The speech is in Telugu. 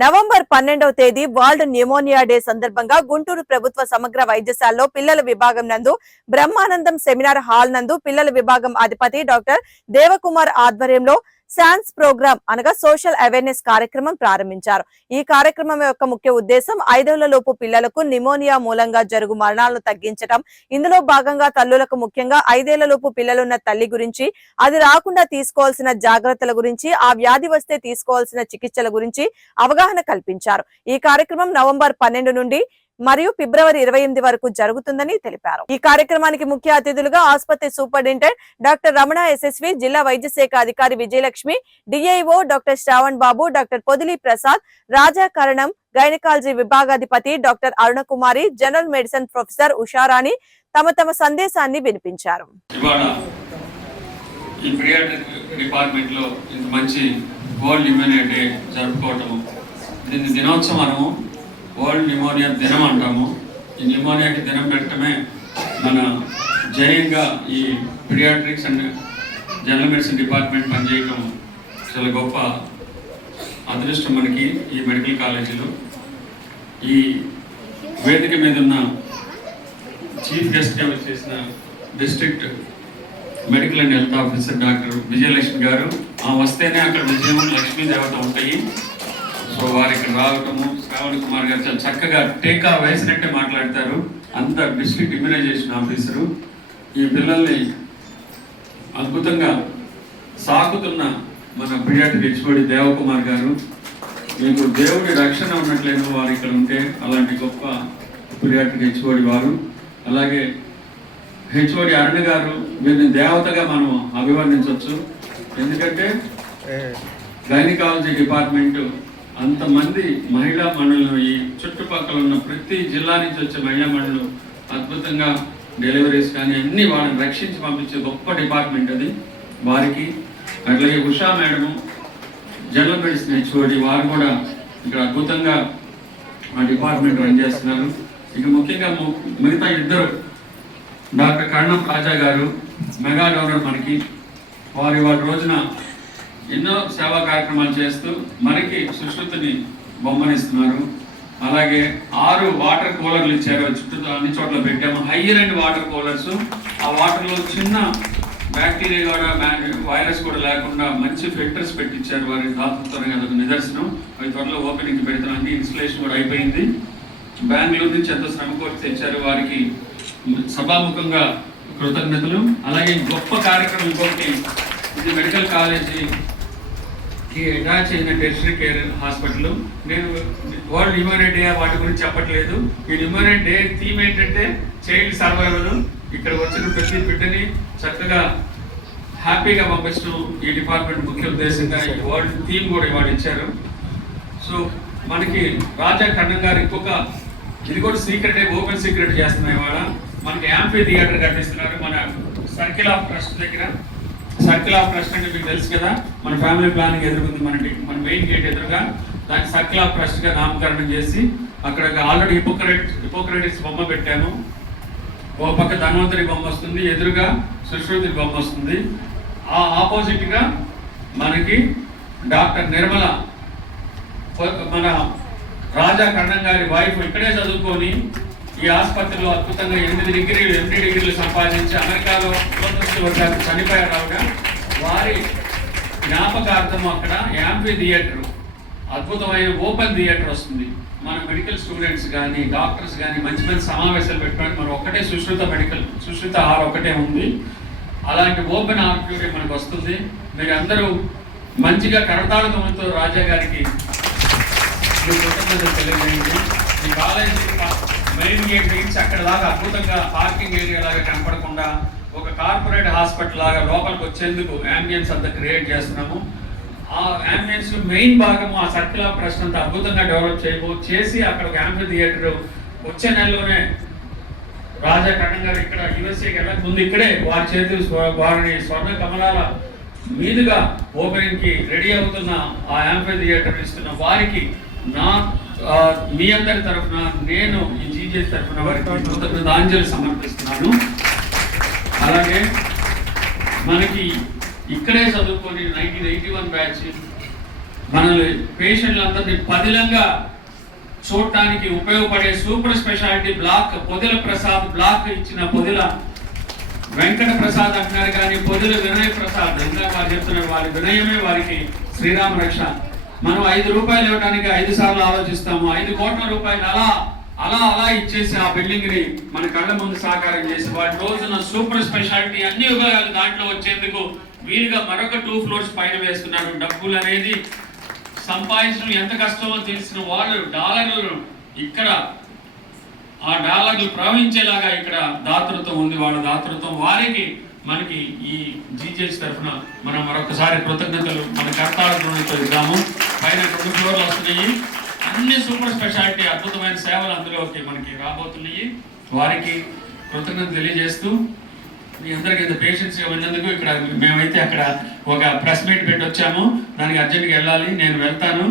నవంబర్ పన్నెండవ తేదీ వరల్డ్ న్యూమోనియా డే సందర్భంగా గుంటూరు ప్రభుత్వ సమగ్ర వైద్యశాలలో పిల్లల విభాగం నందు బ్రహ్మానందం సెమినార్ హాల్ నందు పిల్లల విభాగం అధిపతి డాక్టర్ దేవకుమార్ ఆధ్వర్యంలో శాన్స్ ప్రోగ్రామ్ అనగా సోషల్ అవేర్నెస్ కార్యక్రమం ప్రారంభించారు. ఈ కార్యక్రమం యొక్క ముఖ్య ఉద్దేశం ఐదేళ్ళ లోపు పిల్లలకు నిమోనియా మూలంగా జరుగు మరణాలను తగ్గించడం ఇందులో భాగంగా తల్లులకు ముఖ్యంగా ఐదేళ్ళ లోపు పిల్లలున్న తల్లి గురించి అది రాకుండా తీసుకోవాల్సిన జాగ్రత్తల గురించి ఆ వ్యాధి వస్తే తీసుకోవాల్సిన చికిత్సల గురించి అవగాహన కల్పించారు. ఈ కార్యక్రమం నవంబర్ పన్నెండు నుండి మరియు ఫిబ్రవరి ఇరవై ఎనిమిది వరకు జరుగుతుందని తెలిపారు. ఈ కార్యక్రమానికి ముఖ్య అతిథులుగా ఆసుపత్రి సూపరింటెండెంట్ డాక్టర్ రమణ ఎస్ఎస్వి జిల్లా వైద్య శాఖ అధికారి Vijayalakshmi DIO doctor Shravan Babu doctor Podili Prasad Rajakaranam gynaecology విభాగాధిపతి doctor Arunakumari general medicine professor Usharani తమ తమ సందేశాన్ని వినిపించారు. ఈ పీరియాట్రిక్ డిపార్ట్మెంట్లో ఇంత మంచి వరల్డ్ ఇమ్యూనిటీ జరుపుకోవటము దీన్ని దినోత్సవం మనము వరల్డ్ న్యూమోనియా దినం అంటాము. ఈ న్యూమోనియాకి దినం పెట్టడమే మన జయంగా ఈ paediatrics and general medicine department పనిచేయటం చాలా గొప్ప అదృష్టం మనకి ఈ మెడికల్ కాలేజీలో ఈ వేదిక మీద ఉన్న చీఫ్ గెస్ట్గా చేసిన district medical and health officer doctor Vijayalakshmi garu. ఆ వస్తేనే అక్కడ విజయం లక్ష్మీ దేవత ఉంటాయి. సో వారికి రావటము శ్రావణ్ కుమార్ గారు చాలా చక్కగా టీకా వేసినట్టే మాట్లాడతారు. అంత డిస్ట్రిక్ట్ ఇమ్యునైజేషన్ ఆఫీసరు. ఈ పిల్లల్ని అద్భుతంగా సాకుతున్న మన పిడియాట్రిక్ హెచ్ఓడి దేవకుమార్ గారు. మీకు దేవుడి రక్షణ ఉన్నట్లేదు వారు ఇక్కడ ఉంటే అలాంటి గొప్ప పిడియాట్రిక్ హెచ్ఓడి వారు. అలాగే హెచ్ఓడి అరుణ గారు వీరిని దేవతగా మనం అభివర్ణించవచ్చు. ఎందుకంటే గైనకాలజీ డిపార్ట్మెంట్ అంతమంది మహిళా మండలం ఈ చుట్టుపక్కల ఉన్న ప్రతి జిల్లా నుంచి వచ్చే మహిళా మండలం అద్భుతంగా డెలివరీస్ కానీ అన్ని వాళ్ళని రక్షించి పంపించే గొప్ప డిపార్ట్మెంట్ అది. వారికి అట్లాగే Usha madam general medicine HOD వారు కూడా ఇక్కడ అద్భుతంగా ఆ డిపార్ట్మెంట్ రన్ చేస్తున్నారు. ఇక ముఖ్యంగా మిగతా ఇద్దరు డాక్టర్ కర్ణం రాజా గారు మెగా డోనర్ మనకి. వారి వారి రోజున ఎన్నో సేవా కార్యక్రమాలు చేస్తూ మనకి సుశ్రుతిని బొమ్మనిస్తున్నారు అలాగే ఆరు వాటర్ కూలర్లు ఇచ్చారు. చుట్టూ అన్ని చోట్ల పెట్టాము. Air and water coolers. ఆ వాటర్లో చిన్న బ్యాక్టీరియా కూడా వైరస్ కూడా లేకుండా మంచి ఫిల్టర్స్ పెట్టించారు వారి దాతృత్వం అదొక నిదర్శనం. అవి త్వరలో ఓపెనింగ్ పెడుతున్నాం ఇన్స్టలేషన్ కూడా అయిపోయింది. బెంగళూరు నుంచి ఎంతో శ్రమ కోరి తెచ్చారు వారికి సభాముఖంగా కృతజ్ఞతలు. అలాగే గొప్ప కార్యక్రమం ఇంకొకటి. ఇది మెడికల్ కాలేజీ అటాచ్ అయిన టెరిటరీ కేర్ హాస్పిటల్. నేను వరల్డ్ న్యూమోనియా డే వాటి గురించి చెప్పట్లేదు. ఈ న్యూమోనియా డే థీమ్ ఏంటంటే చైల్డ్ సర్వైవల్. ఇక్కడ వచ్చిన ప్రతి బిడ్డని చక్కగా హ్యాపీగా పంపించడం ఈ డిపార్ట్మెంట్ ముఖ్య ఉద్దేశంగా ఈ వరల్డ్ థీమ్ కూడా ఇవాళ ఇచ్చారు. సో మనకి రాజా కన్నన్ గారు ఇంకొక ఇది కూడా సీక్రెట్ ఓపెన్ సీక్రెట్ చేస్తున్నాయి ఇవాళ. మనకి యాంపీ థియేటర్ కట్టిస్తున్నారు మన సర్కిల్ ఆఫ్ ట్రస్ట్ దగ్గర. సర్కిల్ ఆఫ్ ట్రస్ట్ అంటే మీకు తెలుసు కదా మన ఫ్యామిలీ ప్లానింగ్ ఎదురుకుంది మన మన మెయిన్ గేట్ ఎదురుగా దాన్ని సర్కిల్ ఆఫ్ ట్రస్ట్గా నామకరణం చేసి అక్కడ ఆల్రెడీ హిపోక్రేట్ హిపోక్రటిక్స్ బొమ్మ పెట్టాము. ఓ పక్క ధన్వంతరి బొమ్మ వస్తుంది ఎదురుగా సుశ్రుతి బొమ్మ వస్తుంది. ఆ ఆపోజిట్గా మనకి డాక్టర్ నిర్మల మన రాజా కన్నం గారి వైఫ్ ఇక్కడే చదువుకొని ఈ ఆసుపత్రిలో అద్భుతంగా ఎనిమిది డిగ్రీలు ఎనిమిది డిగ్రీలు సంపాదించి అమెరికాలో దురదృష్టవశాత్తు చనిపోయారు ఆవిడ వారి జ్ఞాపకార్థం అక్కడ యాంపీ థియేటర్ అద్భుతమైన ఓపెన్ థియేటర్ వస్తుంది. మన మెడికల్ స్టూడెంట్స్ కానీ డాక్టర్స్ కానీ మంచి మంచి సమావేశాలు పెట్టుకోవడానికి మనం ఒకటే సుశ్రుత మెడికల్ సుశ్రుత హాల్ ఒకటే ఉంది. అలాంటి ఓపెన్ ఆడిటోరియం మనకు వస్తుంది. మీరు అందరూ మంచిగా కరతాళకములతో రాజా గారికి మీ కృతజ్ఞతలు తెలియజేయండి. ఈ కాలేజీ మెయిన్ గేట్ నుంచి అక్కడ లాగా అద్భుతంగా పార్కింగ్ ఏరియా లాగా కనపడకుండా ఒక కార్పొరేట్ హాస్పిటల్ లాగా లోపలికి వచ్చేందుకు అంబియన్స్ అంతా క్రియేట్ చేస్తున్నాము. ఆ అంబియన్స్ మెయిన్ భాగము ఆ సర్కిల్ ఆఫ్ ట్రస్ట్ అంతా అద్భుతంగా డెవలప్ చేయబో చేసి అక్కడ ఒక యాంపీ థియేటర్ వచ్చే నెలలోనే రాజా కరణం గారు ఇక్కడ యుఎస్ఏకి వెళ్ళక ముందు ఇక్కడే వారి చేతులు స్వ- వారిని స్వర్ణ కమలాల మీదుగా ఓపెనింగ్కి రెడీ అవుతున్న ఆ యాంపీ థియేటర్ ఇస్తున్న వారికి నా మీ అందరి తరఫున నేను ఈ జీజేస్ తరఫున వారికి కృతజ్ఞతాంజలి సమర్పిస్తున్నాను. అలాగే మనకి ఇక్కడే చదువుకొని నైన్టీన్ ఎయిటీ వన్ బ్యాచ్ మనల్ని పేషెంట్లందరినీ పదిలంగా చూడటానికి ఉపయోగపడే super speciality block Podila Prasad block ఇచ్చిన పొదిల వెంకట ప్రసాద్ అంటున్నారు కానీ పొదిల వినయ ప్రసాద్. ఇందాక వారు చెప్తున్నారు వారి వినయమే వారికి శ్రీరామ రక్ష. మనం ఐదు రూపాయలు ఇవ్వడానికి ఐదు సార్లు ఆలోచిస్తాము. ఐదు కోట్ల రూపాయలు అలా అలా అలా ఇచ్చేసి ఆ బిల్డింగ్ని మన కళ్ళ ముందు సాకారం చేసి వాటి రోజున సూపర్ స్పెషాలిటీ అన్ని విభాగాలు దాంట్లో వచ్చేందుకు వీలుగా మరొక టూ ఫ్లోర్స్ పైన వేస్తున్నారు. డబ్బులు అనేది సంపాదించడం ఎంత కష్టమో తెలిసిన వాళ్ళు డాలర్లు ఇక్కడ ఆ డాలర్లు ప్రవహించేలాగా ఇక్కడ దాతృత్వం ఉంది. వాళ్ళ దాతృత్వం వారికి మనకి ఈ జీజేస్ తరఫున మనం మరొకసారి కృతజ్ఞతలు. మన కర్తాలతో ఇద్దాము పైన రెండు ఫ్లోర్లు వస్తున్నాయి. అన్ని సూపర్ స్పెషాలిటీ అద్భుతమైన సేవలు అందులోకి మనకి రాబోతున్నాయి. వారికి కృతజ్ఞత తెలియజేస్తూ మీ అందరికి ఇంత పేషెన్స్ ఉన్నందుకు ఇక్కడ మేమైతే అక్కడ ఒక ప్రెస్ మీట్ పెట్టి వచ్చాము. దానికి అర్జెంట్గా వెళ్ళాలి. నేను వెళ్తాను.